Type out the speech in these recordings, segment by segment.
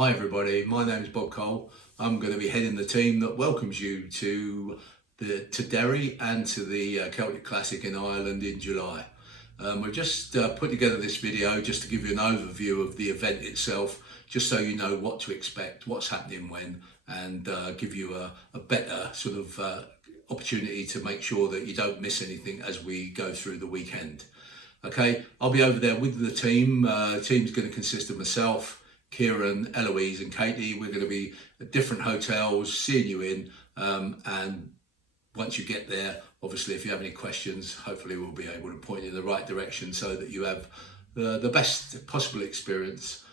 Hi everybody, my name is Bob Cole. I'm going to be heading the team that welcomes you to Derry and to the Celtic Classic in Ireland in July. We've just put together this video just to give you an overview of the event itself, just so you know what to expect, what's happening when, and give you a better sort of opportunity to make sure that you don't miss anything as we go through the weekend. Okay, I'll be over there with the team. The team's going to consist of myself, Kieran, Eloise and Katie. We're going to be at different hotels, seeing you in, and once you get there, obviously if you have any questions, hopefully we'll be able to point you in the right direction so that you have the best possible experience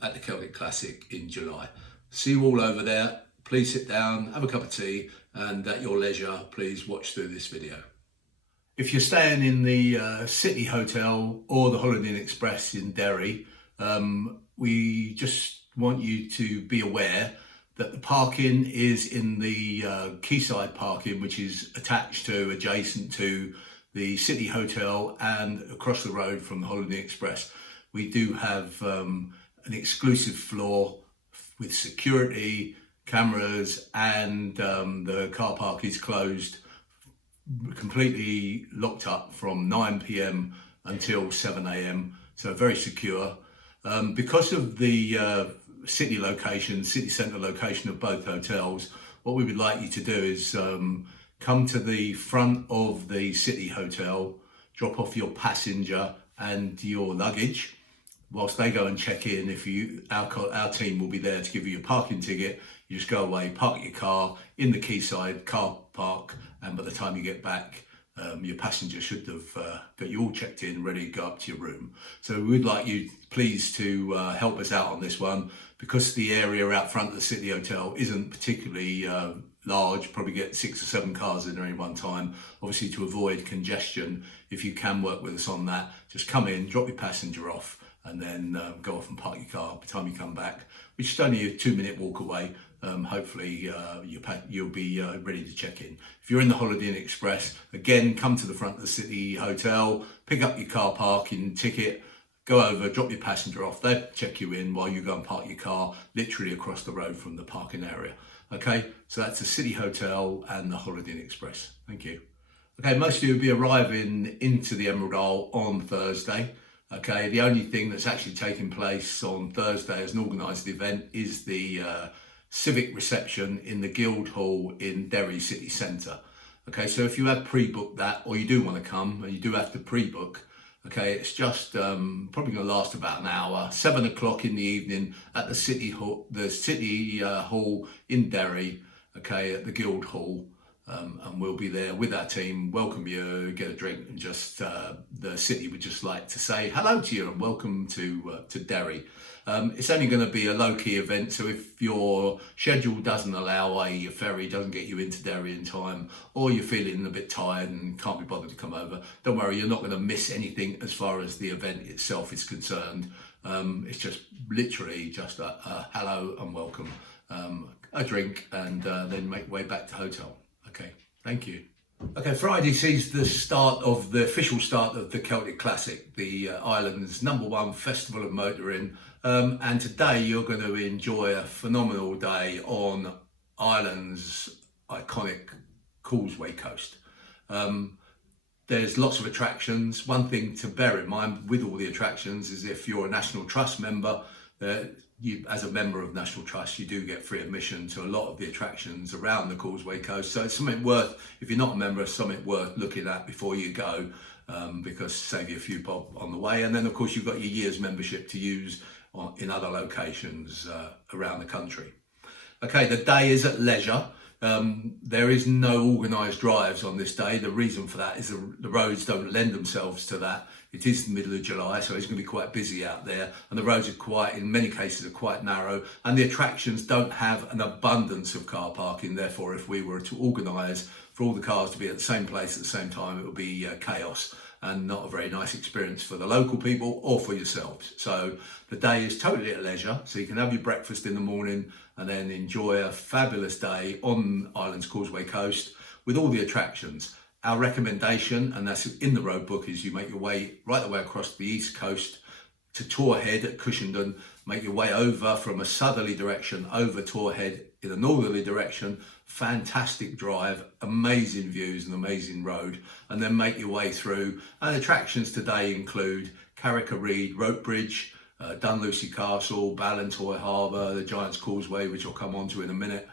at the Celtic Classic in July. See you all over there. Please sit down, have a cup of tea, and at your leisure, please watch through this video. If you're staying in the City Hotel or the Holiday Inn Express in Derry, we just want you to be aware that the parking is in the quayside parking, which is adjacent to the City Hotel and across the road from the Holiday Inn Express. We do have an exclusive floor with security, cameras, and the car park is closed, completely locked up from 9 p.m. until 7 a.m. So very secure. Because of the city centre location of both hotels, what we would like you to do is come to the front of the City Hotel, drop off your passenger and your luggage. Whilst they go and check in, our team will be there to give you a parking ticket. You just go away, park your car in the quayside car park, and by the time you get back, your passenger should have got you all checked in, ready to go up to your room. So we would like you please to help us out on this one, because the area out front of the City Hotel isn't particularly large. Probably get 6 or 7 cars in there at any one time. Obviously, to avoid congestion, if you can work with us on that, just come in, drop your passenger off, and then go off and park your car. By the time you come back, which is only a 2-minute walk away, hopefully you'll be ready to check in. If you're in the Holiday Inn Express, again, come to the front of the City Hotel, pick up your car parking ticket, go over, drop your passenger off. They'll check you in while you go and park your car literally across the road from the parking area. Okay, so that's the City Hotel and the Holiday Inn Express. Thank you. Okay, most of you will be arriving into the Emerald Isle on Thursday. Okay, the only thing that's actually taking place on Thursday as an organised event is the Civic Reception in the Guildhall in Derry City Centre. Okay, so if you have pre-booked that, or you do want to come, and you do have to pre-book, okay, it's just probably going to last about an hour. 7 o'clock in the evening at the City Hall in Derry, okay, at the Guildhall. And we'll be there with our team, welcome you, get a drink, and just the city would just like to say hello to you and welcome to Derry. It's only going to be a low-key event, so if your schedule doesn't allow, i.e. your ferry doesn't get you into Derry in time, or you're feeling a bit tired and can't be bothered to come over, don't worry, you're not going to miss anything as far as the event itself is concerned. It's just literally just a hello and welcome, a drink, and then make way back to hotel. Okay, thank you. Okay, Friday sees the official start of the Celtic Classic, the Ireland's #1 festival of motoring. And today you're going to enjoy a phenomenal day on Ireland's iconic Causeway Coast. There's lots of attractions. One thing to bear in mind with all the attractions is if you're a National Trust member, as a member of National Trust, you do get free admission to a lot of the attractions around the Causeway Coast. So it's something worth, if you're not a member, something worth looking at before you go, because save you a few bob on the way. And then of course you've got your year's membership to use in other locations around the country. Okay, the day is at leisure. There is no organised drives on this day. The reason for that is the roads don't lend themselves to that. It is the middle of July, so it's going to be quite busy out there, and the roads are in many cases, are quite narrow, and the attractions don't have an abundance of car parking. Therefore, if we were to organise for all the cars to be at the same place at the same time, it would be chaos and not a very nice experience for the local people or for yourselves. So the day is totally at leisure, so you can have your breakfast in the morning and then enjoy a fabulous day on Ireland's Causeway Coast with all the attractions. Our recommendation, and that's in the road book, is you make your way right the way across the east coast to Tor Head at Cushenden, make your way over from a southerly direction over Tor Head in a northerly direction. Fantastic drive, amazing views and amazing road, and then make your way through. And attractions today include Carricker Reed Rope Bridge, Dunlucy Castle, Ballantoy Harbour, the Giant's Causeway, which I'll come on to in a minute,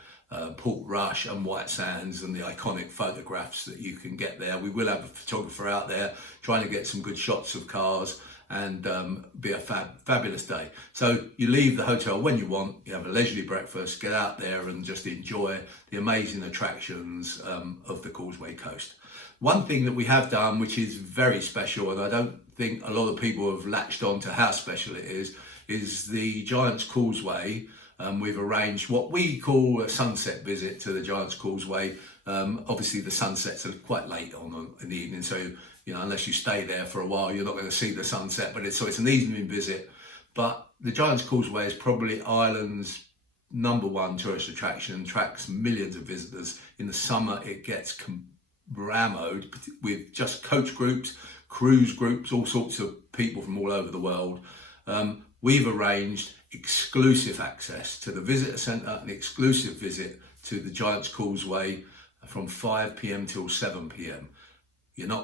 Port Rush and White Sands, and the iconic photographs that you can get there. We will have a photographer out there trying to get some good shots of cars, and be a fabulous day. So you leave the hotel when you want, you have a leisurely breakfast, get out there and just enjoy the amazing attractions of the Causeway Coast. One thing that we have done, which is very special, and I don't think a lot of people have latched on to how special it is the Giant's Causeway. We've arranged what we call a sunset visit to the Giant's Causeway. Obviously the sunsets are quite late on in the evening, so unless you stay there for a while, you're not going to see the sunset, but it's an evening visit. But the Giant's Causeway is probably Ireland's #1 tourist attraction, attracts millions of visitors. In the summer, it gets rammed with just coach groups, cruise groups, all sorts of people from all over the world. We've arranged exclusive access to the visitor centre, an exclusive visit to the Giant's Causeway from 5 p.m. till 7 p.m.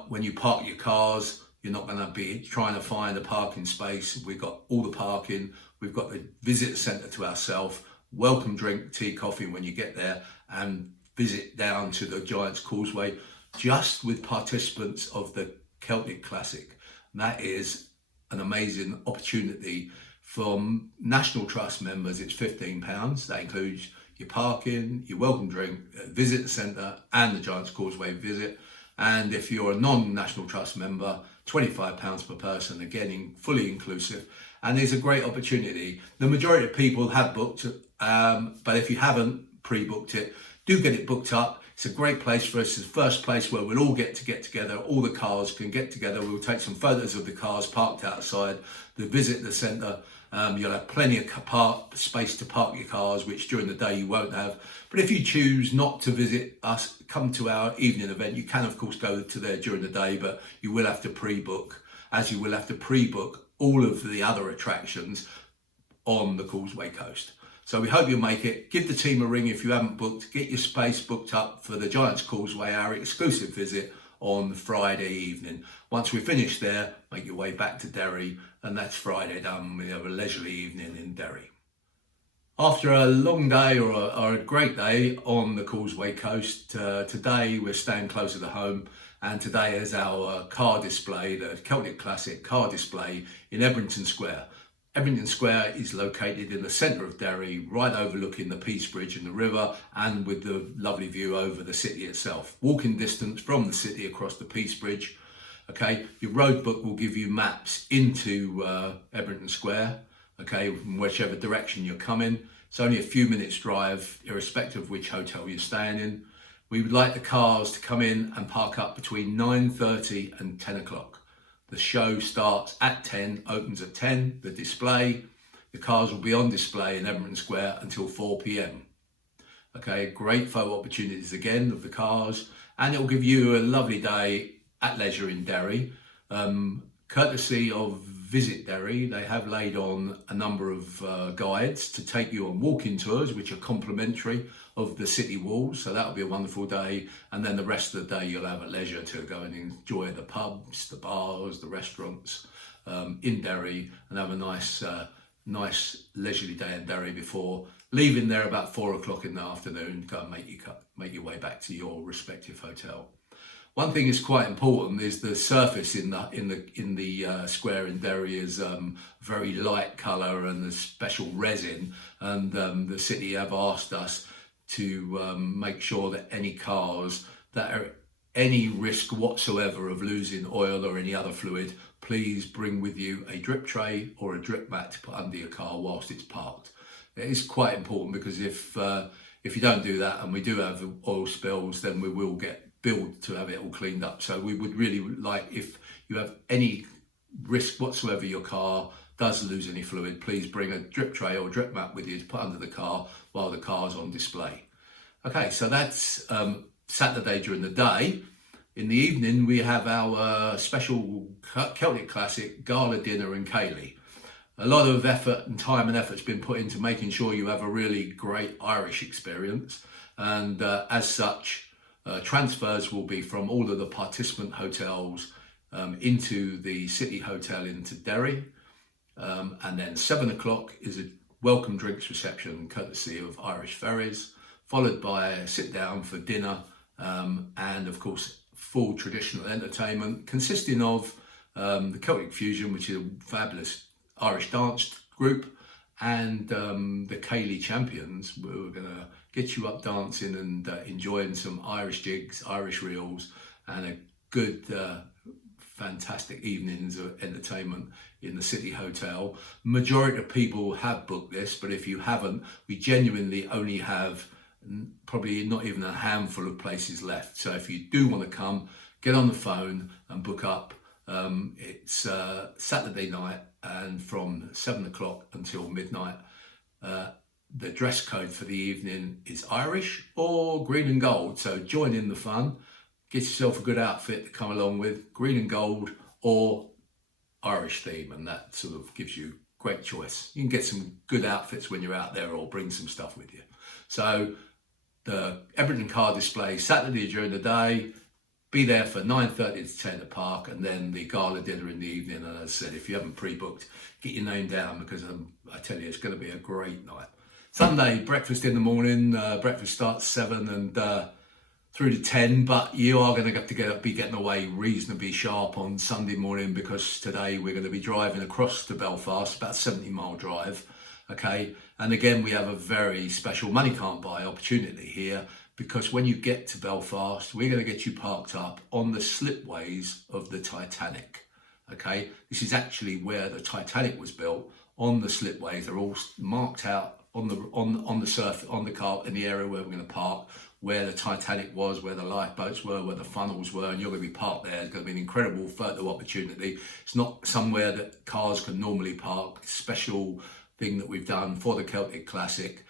When you park your cars, you're not going to be trying to find a parking space. We've got all the parking. We've got the visitor centre to ourselves. Welcome drink, tea, coffee when you get there, and visit down to the Giant's Causeway just with participants of the Celtic Classic. And that is an amazing opportunity. From National Trust members, it's £15. That includes your parking, your welcome drink, visitor centre and the Giant's Causeway visit. And if you're a non-National Trust member, £25 per person, again, fully inclusive. And it's a great opportunity. The majority of people have booked, but if you haven't pre-booked it, do get it booked up. It's a great place for us. It's the first place where we'll all get together. All the cars can get together. We'll take some photos of the cars parked outside the visitor centre. You'll have plenty of space to park your cars, which during the day you won't have. But if you choose not to visit us, come to our evening event. You can, of course, go to there during the day, but you will have to pre-book, as you will have to pre-book all of the other attractions on the Causeway Coast. So we hope you'll make it. Give the team a ring if you haven't booked. Get your space booked up for the Giant's Causeway, our exclusive visit on Friday evening. Once we finish there, make your way back to Derry, and that's Friday done. We have a leisurely evening in Derry. After a long day or a great day on the Causeway Coast, today we're staying closer to home, and today is our car display, the Celtic Classic car display in Ebrington Square. Ebrington Square is located in the centre of Derry, right overlooking the Peace Bridge and the river, and with the lovely view over the city itself. Walking distance from the city across the Peace Bridge. Okay, your road book will give you maps into Ebrington Square, okay, from whichever direction you're coming. It's only a few minutes drive, irrespective of which hotel you're staying in. We would like the cars to come in and park up between 9:30 and 10 o'clock. The show starts at 10, opens at 10, the display. The cars will be on display in Ebrington Square until 4 p.m. Okay, great photo opportunities again of the cars, and it will give you a lovely day at leisure in Derry. Courtesy of Visit Derry, they have laid on a number of guides to take you on walking tours, which are complimentary of the city walls. So that'll be a wonderful day. And then the rest of the day, you'll have at leisure to go and enjoy the pubs, the bars, the restaurants in Derry, and have a nice leisurely day in Derry before leaving there about 4 o'clock in the afternoon. Go and make your way back to your respective hotel. One thing is quite important is the surface in the square in Derry is very light colour and a special resin, and the city have asked us to make sure that any cars that are any risk whatsoever of losing oil or any other fluid, please bring with you a drip tray or a drip mat to put under your car whilst it's parked. It is quite important, because if you don't do that and we do have oil spills, then we will get billed to have it all cleaned up. So we would really like, if you have any risk whatsoever your car does lose any fluid, please bring a drip tray or drip mat with you to put under the car while the car's on display. Okay, so that's Saturday during the day. In the evening, we have our special Celtic Classic gala dinner in Cayley. A lot of effort and time and effort's been put into making sure you have a really great Irish experience, and as such, transfers will be from all of the participant hotels into the City Hotel into Derry, and then 7 o'clock is a welcome drinks reception courtesy of Irish Ferries, followed by a sit down for dinner, and of course full traditional entertainment consisting of the Celtic Fusion, which is a fabulous Irish dance group, and the Ceilidh Champions. We're going to get you up dancing and enjoying some Irish jigs, Irish reels, and a good fantastic evenings of entertainment in the City Hotel. Majority of people have booked this, but if you haven't, we genuinely only have probably not even a handful of places left. So if you do want to come, get on the phone and book up. It's Saturday night, and from 7 o'clock until midnight. The dress code for the evening is Irish or green and gold, so join in the fun. Get yourself a good outfit to come along with, green and gold or Irish theme, and that sort of gives you great choice. You can get some good outfits when you're out there, or bring some stuff with you. So the Everton car display Saturday during the day, be there for 9:30 to 10 at Park, and then the gala dinner in the evening. And as I said, if you haven't pre-booked, get your name down, because I tell you, it's going to be a great night. Sunday, breakfast in the morning. Breakfast starts 7 and through to 10, but you are going to have to be getting away reasonably sharp on Sunday morning, because today we're going to be driving across to Belfast, about a 70-mile drive. Okay, and again, we have a very special money can't buy opportunity here, because when you get to Belfast, we're going to get you parked up on the slipways of the Titanic. Okay, this is actually where the Titanic was built, on the slipways. They're all marked out on the surface, on the car, in the area where we're going to park, where the Titanic was, where the lifeboats were, where the funnels were, and you're going to be parked there. It's going to be an incredible photo opportunity. It's not somewhere that cars can normally park. It's a special thing that we've done for the Celtic Classic.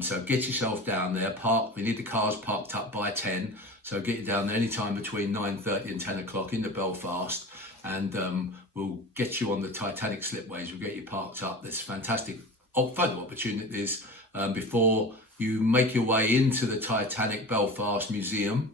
So get yourself down there, park. We need the cars parked up by 10. So get you down there anytime between 9:30 and 10 o'clock into Belfast, and we'll get you on the Titanic slipways. We'll get you parked up. There's fantastic photo opportunities before you make your way into the Titanic Belfast Museum.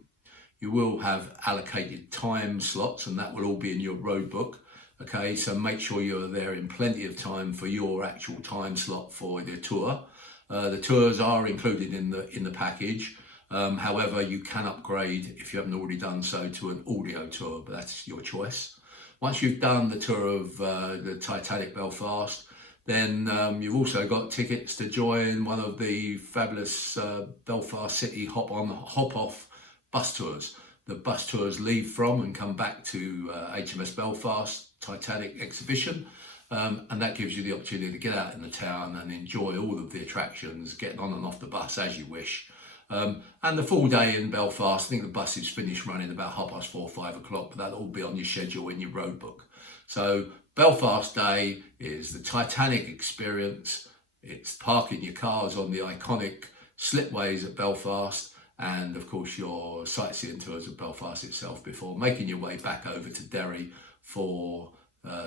You will have allocated time slots, and that will all be in your road book. Okay, so make sure you're there in plenty of time for your actual time slot for the tour. The tours are included in the package. However, you can upgrade, if you haven't already done so, to an audio tour, but that's your choice. Once you've done the tour of the Titanic Belfast, then you've also got tickets to join one of the fabulous Belfast City hop-on, hop-off bus tours. The bus tours leave from and come back to HMS Belfast Titanic exhibition, and that gives you the opportunity to get out in the town and enjoy all of the attractions, getting on and off the bus as you wish. And the full day in Belfast, I think the buses finish running about 4:30, 5 o'clock, but that'll all be on your schedule in your road book. So Belfast Day is the Titanic experience. It's parking your cars on the iconic slipways at Belfast, and of course your sightseeing tours of Belfast itself before making your way back over to Derry for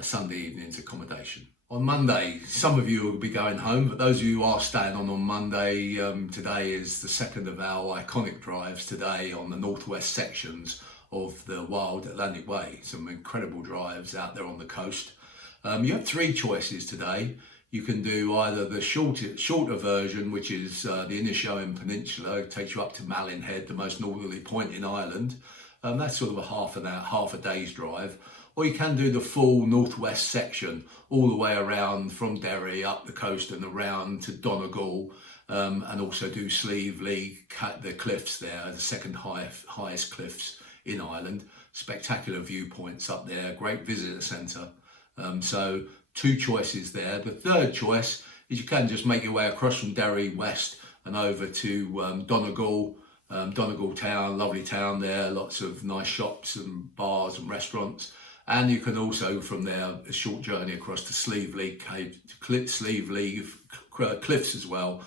Sunday evening's accommodation. On Monday, some of you will be going home, but those of you who are staying on Monday, today is the second of our iconic drives today on the northwest sections of the Wild Atlantic Way. Some incredible drives out there on the coast. You have three choices today. You can do either the shorter version, which is the Inishowen Peninsula. It takes you up to Malin Head, the most northerly point in Ireland. That's sort of half a day's drive. Or you can do the full northwest section, all the way around from Derry up the coast and around to Donegal, and also do Sleeve cut the cliffs there, the second highest cliffs in Ireland. Spectacular viewpoints up there, great visitor centre. So two choices there. The third choice is you can just make your way across from Derry west and over to Donegal. Donegal town, lovely town there, lots of nice shops and bars and restaurants. And you can also, from there, a short journey across to Sleeve cliffs as well,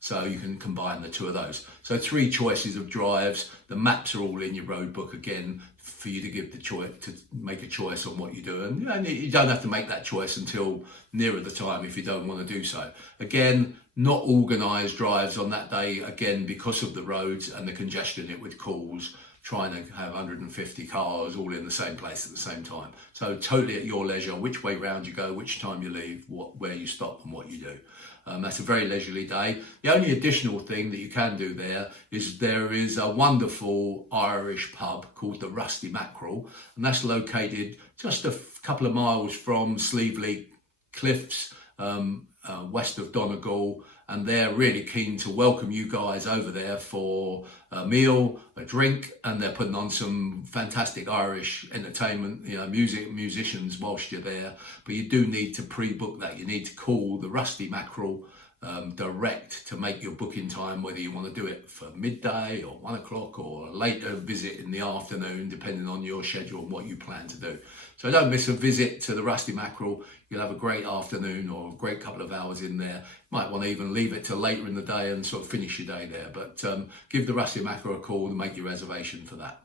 So you can combine the two of those. So 3 choices of drives. The maps are all in your road book again for you to give the choice, to make a choice on what you do. And you don't have to make that choice until nearer the time if you don't want to do so. Again, not organised drives on that day, again, because of the roads and the congestion it would cause, trying to have 150 cars all in the same place at the same time. So totally at your leisure, which way round you go, which time you leave, where you stop and what you do. That's a very leisurely day. The only additional thing that you can do there is a wonderful Irish pub called the Rusty Mackerel, and that's located just a couple of miles from Sleevely Cliffs, west of Donegal, and they're really keen to welcome you guys over there for a meal, a drink, and they're putting on some fantastic Irish entertainment, musicians whilst you're there. But you do need to pre-book that. You need to call the Rusty Mackerel direct to make your booking time, whether you want to do it for midday or 1 o'clock or a later visit in the afternoon, depending on your schedule and what you plan to do. So don't miss a visit to the Rusty Mackerel. You'll have a great afternoon or a great couple of hours in there. Might want to even leave it till later in the day and sort of finish your day there. But give the Rusty Mackerel a call and make your reservation for that.